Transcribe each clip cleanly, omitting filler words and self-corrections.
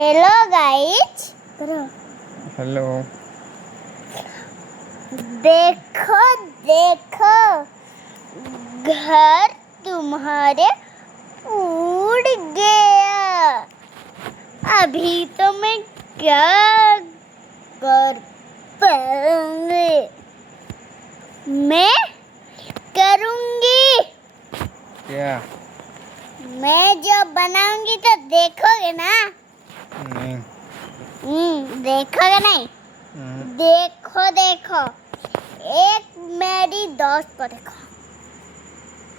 Hello guys. Hello. देखो देखो, घर तुम्हारे उड़ गया। अभी तो मैं क्या कर पाऊंगी? मैं करूंगी। क्या? मैं जो बनाऊंगी तो देखोगे ना? नहीं। देखोगे नहीं? देखो देखो, एक मेरी दोस्त को देखो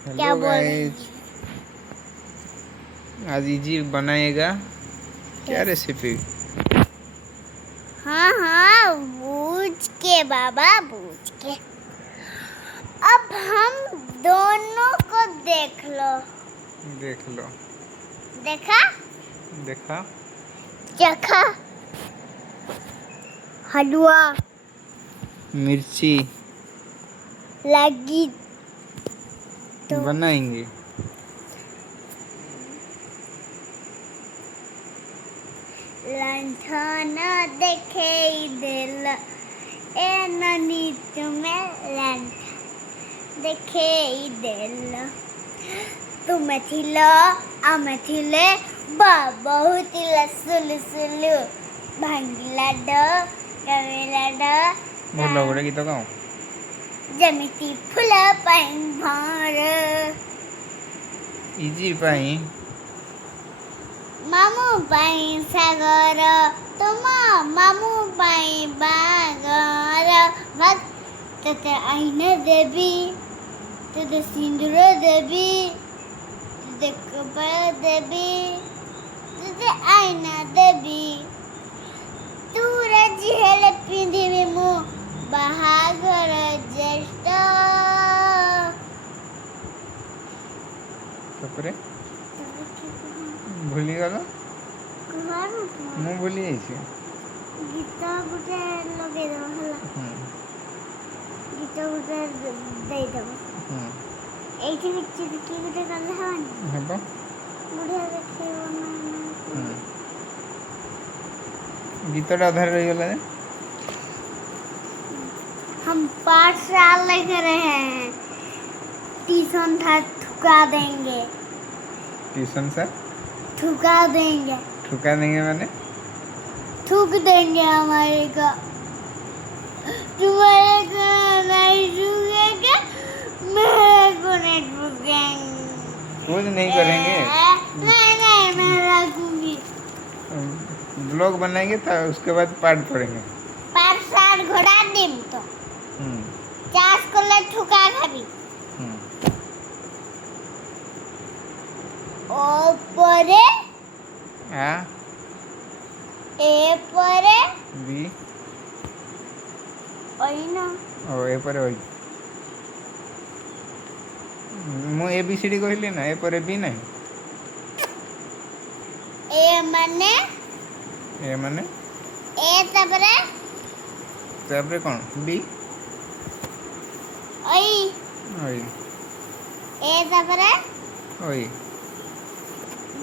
क्या हेलो बोल रही गाइस, आज इजी बनाएगा क्या है। रेसिपी? हाँ हाँ, बूझ के बाबा, बूझ के। अब हम दोनों को देख लो। देख लो। देखा? देखा? चखा? हलवा मिर्ची लगी तो बनाएंगे। लंठन देखे दिल ए ननी तुम्हें लंठ देखे दिल तुम थिलो आमे थिले बहुत सुलु सुलु भांगिला डो गमिला डो ଭଲ ଗୋଟେ ଗୀତ ଗାଅ। ଯେମିତି ଫୁଲ ପାଇଁ ଭଅଁର, ଇଜି ପାଇଁ ମାମୁଁ ପାଇଁ ସାଗର, ତୁମ ମାମୁଁ ପାଇଁ ବାଗର। ତତେ ଆଇନା ଦେବି, ତତେ ସିନ୍ଦୁର ଦେବି, ତତେ କପଡ଼ା ଦେବି, ତତେ ଆଇନା ଦେବି। ତୁ ରାଜି ହେଲେ ପିନ୍ଧିବି ମୁଁ ବାହାଘର ଜ୍ୟେଷ୍ଠ। ତାପରେ ଭୁଲିଗଲ? ମୁଁ ଭୁଲି ଯାଇଛି। ଗୀତ ଗୋଟେ ଲଗେଇଦବ ହେଲା, ଗୀତ ଗୋଟେ ଦେଇଦବ। ଏଇଠି ଚିରିକି ଗୋଟେ କଲେ ହବନି? ହେବ। ବଢିଆ ଦେଖେଇବ ନା। ଗୀତଟା ଅଧାରେ ରହିଗଲା ଯେ। हम पाठशाला कर रहे हैं, ट्यूशन था ठुका देंगे। ट्यूशन सर ठुका देंगे, ठुका देंगे मैंने थूक देंगे हमारे को। तुम्हारे को नहीं ठुकेगा, मेरे को नहीं ठुकेंगे। कुछ नहीं करेंगे। नहीं मैं रखूंगी। ब्लॉग बनाएंगे तो उसके बाद पाठ पढ़ेंगे। पाठशाला घोड़ा डिम तो चास को ले ठुका खाबी। ओ परे आ ए परे बी ओई ना ओ ए पर ओई। ମୁଁ ଏ ବି ସି ଡି କହିଲି ନା, ଏ ପରେ ବି ନାହିଁ। ए माने ए ତାପରେ କ'ଣ? ବି ओई ଓଇ ए ଓଇ